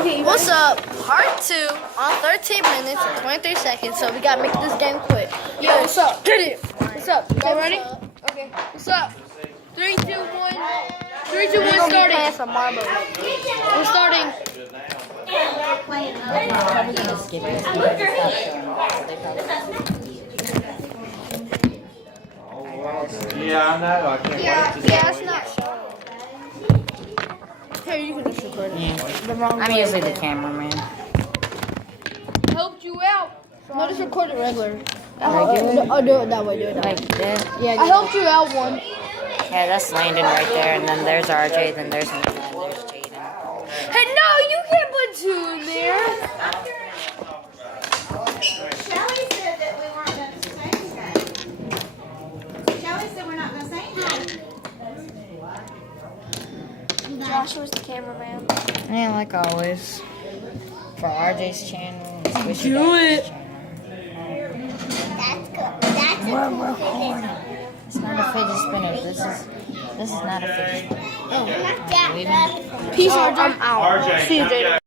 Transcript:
Okay, What's up? Part 2 on 13 minutes and 23 seconds, so we gotta make this game quick. Yo, what's up? Get it! What's up? Y'all ready? Okay. What's up? 3, 2, 1. 3, 2, 1, We're gonna be playing starting. some marbles. We're starting. Yeah, I know. I can't wait to It's not showing. Here, you can just record it. The wrong I'm way. usually the cameraman. Helped you out. No, just record it regular. Oh, do it that way. Do it that way. Like this. Yeah, I helped you out one. Yeah, that's Landon right there, and then there's RJ, then there's me, and then there's Jaden. Hey, no, you can't put 2 in there. Shelly said that we weren't going to say anything. Shelly said we're not going to say anything. Joshua's the cameraman. Yeah, like always. For RJ's channel, Squishy Do Doctor's it. channel. That's good. That's a cool thing. It's not a fidget spinner. This is not a fidget spinner. Not that bad. Peace, I'm RJ. out. RJ, See you not later. yet.